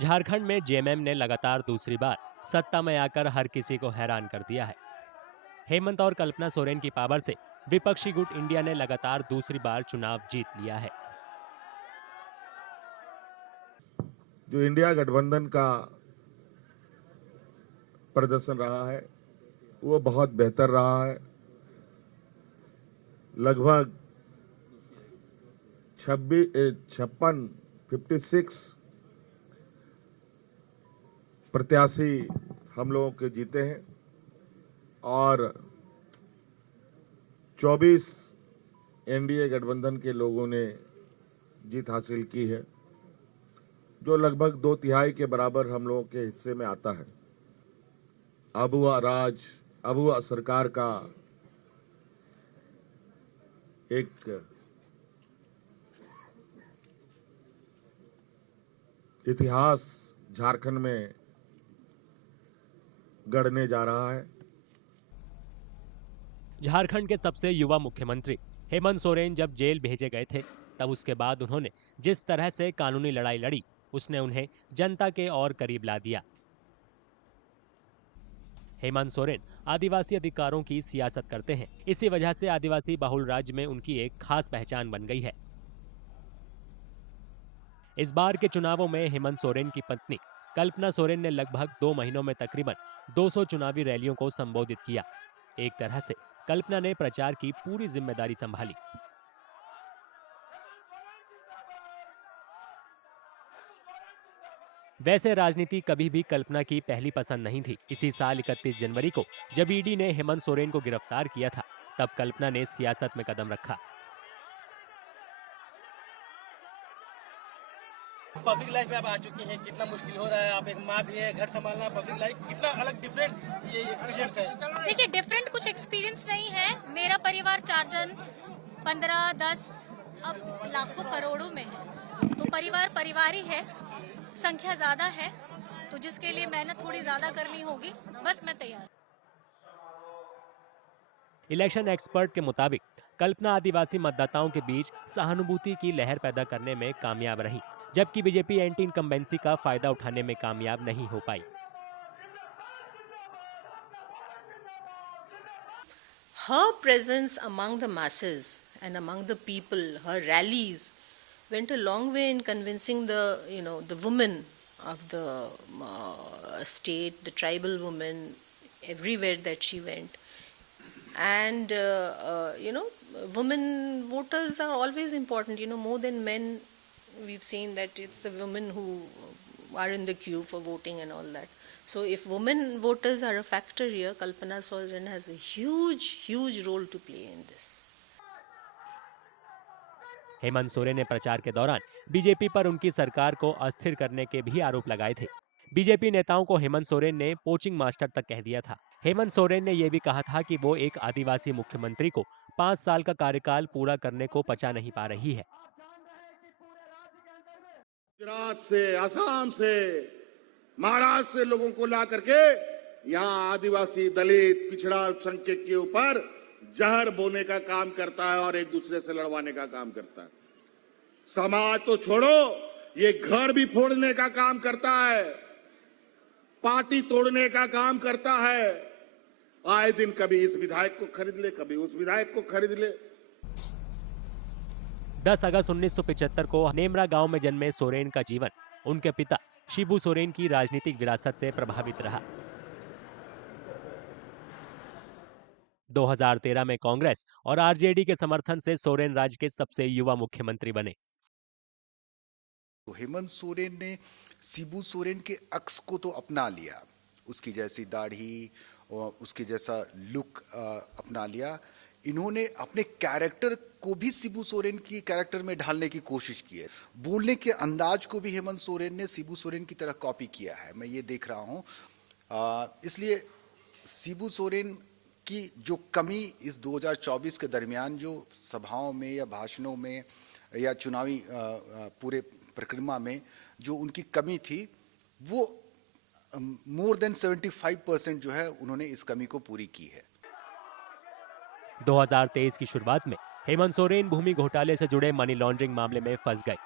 झारखंड में जेएमएम ने लगातार दूसरी बार सत्ता में आकर हर किसी को हैरान कर दिया है। हेमंत और कल्पना सोरेन की पावर से विपक्षी गुट इंडिया ने लगातार दूसरी बार चुनाव जीत लिया है। जो इंडिया गठबंधन का प्रदर्शन रहा है वो बहुत बेहतर रहा है। लगभग 56 प्रत्याशी हम लोगों के जीते हैं और 24 एनडीए गठबंधन के लोगों ने जीत हासिल की है, जो लगभग 2/3 के बराबर हम लोगों के हिस्से में आता है। अब हुआ सरकार का एक इतिहास झारखंड में गढ़ने जा रहा है। झारखंड के सबसे युवा मुख्यमंत्री हेमंत सोरेन जब जेल भेजे गए थे, तब उसके बाद उन्होंने जिस तरह से कानूनी लड़ाई लड़ी, उसने उन्हें जनता के और करीब ला दिया। हेमंत सोरेन आदिवासी अधिकारों की सियासत करते हैं। इसी वजह से आदिवासी बहुल राज्य में उनकी एक खास पहचान बन गई है। इस बार के चुनावों में हेमंत सोरेन की पत्नी कल्पना सोरेन ने लगभग 2 महीनों में तकरीबन 200 चुनावी रैलियों को संबोधित किया। एक तरह से कल्पना ने प्रचार की पूरी जिम्मेदारी संभाली। वैसे राजनीति कभी भी कल्पना की पहली पसंद नहीं थी। इसी साल 31 जनवरी को जब ईडी ने हेमंत सोरेन को गिरफ्तार किया था, तब कल्पना ने सियासत में कदम रखा। पब्लिक लाइफ में आप आ चुकी हैं, कितना मुश्किल हो रहा है। आप एक माँ भी है, घर संभालना, पब्लिक लाइफ कितना अलग डिफरेंट ये एक्सपीरियंस है। देखिए, डिफरेंट कुछ एक्सपीरियंस नहीं है। मेरा परिवार 4 जन, 15, 10, अब लाखों करोड़ों में है, तो परिवार ही है। संख्या ज्यादा है, तो जिसके लिए मेहनत थोड़ी ज्यादा करनी होगी। बस मैं तैयार। इलेक्शन एक्सपर्ट के मुताबिक कल्पना आदिवासी मतदाताओं के बीच सहानुभूति की लहर पैदा करने में कामयाब रही, जबकि बीजेपी एंटी इनकम्बेंसी का फायदा उठाने में कामयाब नहीं हो पाई। Her presence among the masses and among the people, her rallies went a long way in convincing the women of the state, the tribal women, everywhere that she went. And women voters are always important, more than men. We've seen that it's the women who are in the queue for voting and all that. So if women voters are a factor here, Kalpana Soren has a huge role to play in this. Hemant Soren ने प्रचार के दौरान BJP पर उनकी सरकार को अस्थिर करने के भी आरोप लगाए थे। बीजेपी नेताओं को हेमंत सोरेन ने कोचिंग मास्टर तक कह दिया था। हेमंत सोरेन ने यह भी कहा था कि वो एक आदिवासी मुख्यमंत्री को 5 साल का कार्यकाल पूरा करने को पचा नहीं पा रही है। गुजरात से, असम से, महाराष्ट्र से लोगों को ला करके यहाँ आदिवासी, दलित, पिछड़ा अल्पसंख्यक के ऊपर जहर बोने का काम करता है और एक दूसरे से लड़वाने का काम करता है। समाज तो छोड़ो, ये घर भी फोड़ने का काम करता है, पार्टी तोड़ने का काम करता है। आए दिन कभी इस विधायक को खरीद ले, कभी उस विधायक को खरीद ले। 10 अगस्त 1975 को नेमरा गांव में जन्मे सोरेन का जीवन उनके पिता शिबू सोरेन की राजनीतिक विरासत से प्रभावित रहा। 2013 में कांग्रेस और आरजेडी के समर्थन से सोरेन राज्य के सबसे युवा मुख्यमंत्री बने। तो हेमंत सोरेन ने शिबू सोरेन के अक्स को तो अपना लिया, उसकी जैसी दाढ़ी और उसके जैसा लुक अपना लिया। इन्होंने अपने कैरेक्टर को भी शिबू सोरेन की कैरेक्टर में ढालने की कोशिश की है। बोलने के अंदाज को भी हेमंत सोरेन ने शिबू सोरेन की तरह कॉपी किया है, मैं ये देख रहा हूँ। इसलिए शिबू सोरेन की जो कमी इस 2024 के दरमियान जो सभाओं में या भाषणों में या चुनावी पूरे प्रक्रिया में जो उनकी कमी थी, वो मोर देन 75% जो है उन्होंने इस कमी को पूरी की है। 2023 की शुरुआत में हेमंत सोरेन भूमि घोटाले से जुड़े मनी लॉन्ड्रिंग मामले में फंस गए।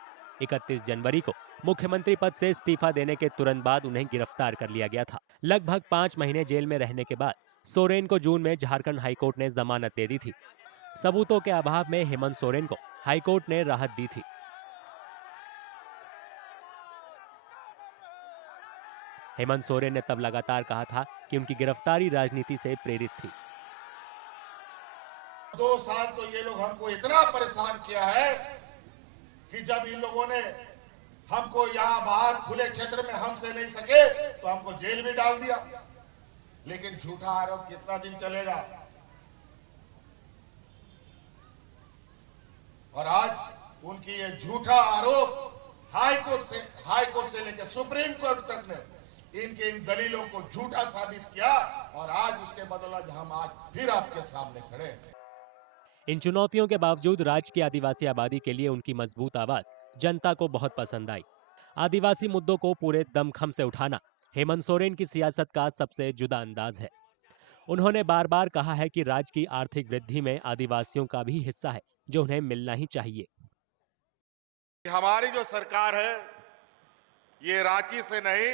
31 जनवरी को मुख्यमंत्री पद से इस्तीफा देने के तुरंत बाद उन्हें गिरफ्तार कर लिया गया था। लगभग 5 महीने जेल में रहने के बाद सोरेन को जून में झारखंड हाईकोर्ट ने जमानत दे दी थी। सबूतों के अभाव में हेमंत सोरेन को हाईकोर्ट ने राहत दी थी। हेमंत सोरेन ने तब लगातार कहा था कि उनकी गिरफ्तारी राजनीति से प्रेरित थी। 2 साल तो ये लोग हमको इतना परेशान किया है कि जब इन लोगों ने हमको यहाँ बाहर खुले क्षेत्र में हमसे नहीं सके तो हमको जेल में डाल दिया। लेकिन झूठा आरोप कितना दिन चलेगा? और आज उनकी ये झूठा आरोप हाईकोर्ट से लेकर सुप्रीम कोर्ट तक ने इनके इन दलीलों को झूठा साबित किया और आज उसके बदला हम आज फिर आपके सामने खड़े हैं। इन चुनौतियों के बावजूद राज्य की आदिवासी आबादी के लिए उनकी मजबूत आवाज जनता को बहुत पसंद आई। आदिवासी मुद्दों को पूरे दमखम से उठाना हेमंत सोरेन की सियासत का सबसे जुदा अंदाज है। उन्होंने बार बार कहा है कि राज्य की आर्थिक वृद्धि में आदिवासियों का भी हिस्सा है जो उन्हें मिलना ही चाहिए। हमारी जो सरकार है ये रांची से नहीं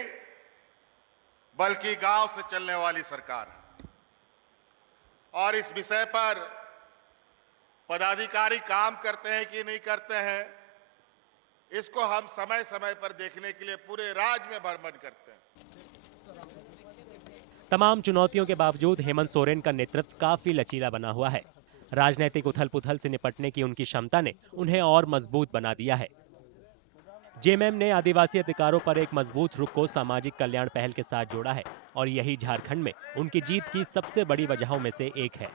बल्कि गांव से चलने वाली सरकार है और इस विषय पर पदाधिकारी काम करते हैं कि नहीं करते हैं इसको हम समय समय पर देखने के लिए पूरे राज्य में भ्रमण करते हैं। तमाम चुनौतियों के बावजूद हेमंत सोरेन का नेतृत्व काफी लचीला बना हुआ है। राजनीतिक उथल-पुथल से निपटने की उनकी क्षमता ने उन्हें और मजबूत बना दिया है। जेएमएम ने आदिवासी अधिकारों पर एक मजबूत रुख को सामाजिक कल्याण पहल के साथ जोड़ा है और यही झारखंड में उनकी जीत की सबसे बड़ी वजहों में से एक है।